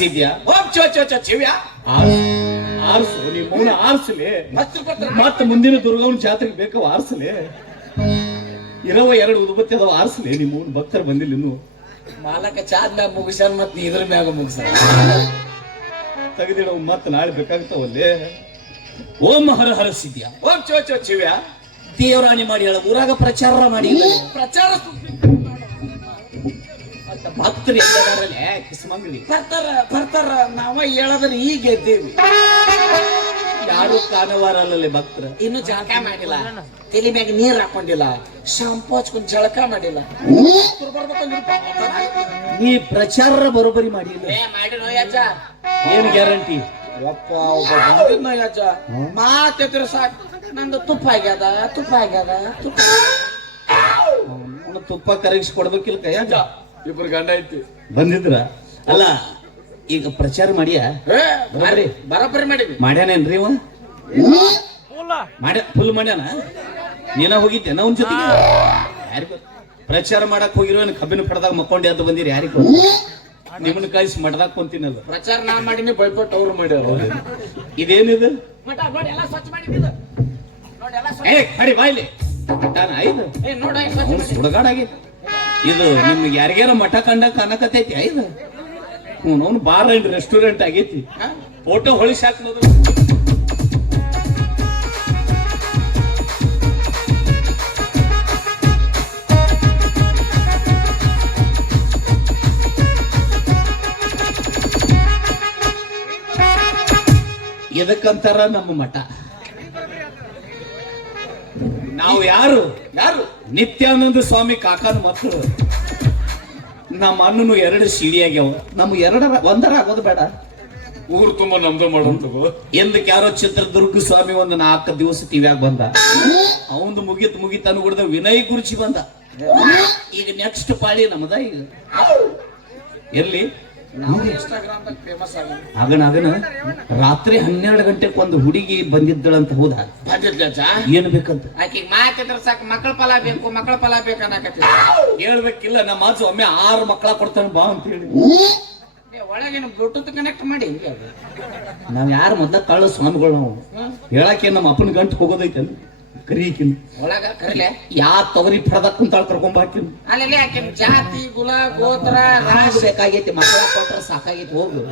ಸಿದ್ಯಾ ಓಂ ಚೋ ಚೋ ಚೋ ಚಿವ್ಯಾ ಆರ್ಸು ನಿಮ್ಮ ಆರ್ಸಲಿ ಭಕ್ತರು ಬರ್ತಾರೆ. ಮತ್ತ ಮುಂದಿನ ದುರ್ಗವನ ಜಾತ್ರೆಗೆ ಬೇಕವ ಆರ್ಸಲಿ ಇರವ 2 ಉದುಬತ್ತಿ ಅದಾವ ಆರ್ಸಲಿ ನಿಮ್ಮ ಭಕ್ತರು ಬಂದಿಲ್ಲ ಇನ್ನು ಮಾಲಕ ಚಾದ್ ಮ್ಯಾಗ ಮುಗಿಸ್ಯಾನ ಮತ್ ಇದ್ರ ಮ್ಯಾಗ ಮುಗಿಸ್ಯಾನ ತೆಗೆದಿಡ ಮತ್ತ ನಾಳೆ ಬೇಕಾಗ್ತಾವಲ್ಲಿ ಓಂ ಹರ ಹರ ಸಿದ್ಯಾ ಓಂ ಚೋ ಚೋ ಚಿವ್ಯಾ ದೇವರಾಣಿ ಮಾಡಿ ಹೇಳ ಊರಾಗ ಪ್ರಚಾರ ಮಾಡಿ ಪ್ರಚಾರ ಭಕ್ತರು ಎಲ್ಲದಾರಲ್ಲೇ ಕಿಸ್ಮಂಗಲಿ ಬರ್ತಾರ ನಾವ ಹೇಳದ್ರ ಈಗ ಎದ್ದೇವಿ ಯಾರು ಕಾನವಾರ ಅಲ್ಲಲ್ಲಿ ಭಕ್ತರ ಇನ್ನು ಜಳಕ ಮಾಡಿಲ್ಲ ತಲೆ ಮ್ಯಾಗ ನೀರ್ ಹಾಕೊಂಡಿಲ್ಲ ಶಾಂಪು ಹಚ್ಕೊಂಡ್ ಜಳಕ ಮಾಡಿಲ್ಲ ನೀ ಪ್ರಚಾರ ಬರೋಬ್ಬರಿ ಮಾಡಿಲ್ಲ ಮಾಡಿನೋ ಯಾಜ ಏನ್ ಗ್ಯಾರಂಟಿ ಯಪ್ಪ ಒಬ್ಬ ಬಂದಿದ್ನೋ ಯಾಜ ಮಾತೆತ್ರ ಸಾಕು ನಂದು ತುಪ್ಪ ಆಗ್ಯದ ತುಪ್ಪ ಕರಗಿಸಿ ಕೊಡ್ಬೇಕಿಲ್ಲ ಕೈಯಾಗ ಇಬ್ರು ಗಂಡ ಐತಿ ಬಂದಿದ್ರ ಅಲ್ಲ ಈಗ ಪ್ರಚಾರ ಮಾಡಿಯಾ ಬರಬರಿ ಮಾಡಿದ್ವಿ ಮಾಡ್ಯಾನೇನ್ರಿ ಇವ ಫುಲ್ ಮಾಡ್ಯಾನ ನೀನ ಹೋಗಿದ್ದೆ ಅವನ ಜೊತೆಗೆ ಯಾರಿಗ ಪ್ರಚಾರ ಮಾಡಕ್ ಹೋಗಿರೋ ಕಬ್ಬಿನ ಪಡೆದಾಗ ಮಕ್ಕೊಂಡಿ ಅಂತ ಬಂದಿರಿ ಯಾರಿಗ ನಿಮ್ಮನ್ನ ಕಳಿಸಿ ಮಠದಾಗ ಕುಂತೀನಲ್ಲ ಪ್ರಚಾರ ನಾ ಮಾಡಿನಿ ಬೈಪಟ್ಟು ಅವ್ರು ಮಾಡ್ಯಾರ ಇದೇನಿದು ಮಠ ನೋಡಿ ಎಲ್ಲ ಸ್ವಚ್ಛ ಮಾಡಿದ್ದು ನೋಡಿ ಎಲ್ಲ ಏ ಕಡಿ ಬಾಯ್ಲಿ ಮಠನ ಐದು ನೋಡಿ ಸುಡಗಾಡಾಗೈತಿ ಇದು ನಿಮ್ಗೆ ಯಾರಿಗಾರ ಮಠ ಕಂಡ ಕಾಣಕತೈತಿ ಐದು ಅವನು ಬಾರ್ ಅಂಡ್ ರೆಸ್ಟೋರೆಂಟ್ ಆಗೈತಿ ಫೋಟೋ ಹೊಳಿಸಿ ಹಾಕ್ನೋದು ಎದಕ್ಕಂತಾರ ನಮ್ಮ ಮಠ ನಾವು ಯಾರು ನಿತ್ಯಾನಂದ ಸ್ವಾಮಿ ಕಾಕನ ಮಕ್ಕಳು ನಮ್ಮ ಅಣ್ಣನು 2 ಸಿಡಿ ಆಗ್ಯಾವ ನಮ್ಮ ಒಂದರ ಆಗೋದು ಬೇಡ ಊರು ತುಂಬಾ ನಮ್ದು ಮಾಡೋದು ಎಂದಕ್ಕೆ ಯಾರೋ ಚಿತ್ರದುರ್ಗ ಸ್ವಾಮಿ 4 ದಿವಸ ಟಿವಿಯಾಗ ಬಂದ ಅವಂದು ಮುಗಿತ್ ಅನ್ಗುಡ್ದ ವಿನಯ್ ಗುರುಚಿ ಬಂದ ಈಗ ನೆಕ್ಸ್ಟ್ ಪಾಳಿ ನಮ್ದ ಈಗ ಎಲ್ಲಿ ಆಗನ ರಾತ್ರಿ 12 ಗಂಟೆಗೆ ಒಂದು ಹುಡುಗಿ ಬಂದಿದ್ದಳಂತ ಹೌದಾ ಏನ್ ಬೇಕಂತ ಆಕಿಗೆ ಮಾತಿದ್ರ ಸಾಕು ಮಕ್ಕಳ ಫಲ ಬೇಕು ಅನ್ನಕತ್ತಿ ಹೇಳ್ಬೇಕಿಲ್ಲ ನಮ್ಮ ಅಜ್ಜ ಒಮ್ಮೆ 6 ಮಕ್ಕಳ ಕೊಡ್ತಾನೆ ಬಾ ಅಂತ ಹೇಳಿ ಒಳಗೇನು ಬ್ಲೂಟೂತ್ ಕನೆಕ್ಟ್ ಮಾಡಿ ನಾವ್ ಯಾರು ಮೊದ್ಲ ಕಳ್ಳ ಸ್ವಾಮಿಗಳು ನಾವು ಹೇಳಕ್ಕೆ ನಮ್ಮ ಅಪ್ಪನ ಗಂಟು ಹೋಗೋದೈತೆ ಕರಿಕಿನ್ ಒಳಗ ಕರಿಲೆ ಯಾ ತೊಗರಿ ಪಡೆದ ಕುಂತಾಳ ಕರ್ಕೊಂಡ್ ಹಾಕಿನ್ ಅಲ್ಲಿ ಆಕೆ ಜಾತಿ ಕುಲ ಗೋತ್ರ ಬೇಕಾಗೈತಿ ಮಕ್ಕಳ ಕೊಟ್ರ ಸಾಕಾಗೈತಿ ಹೋಗು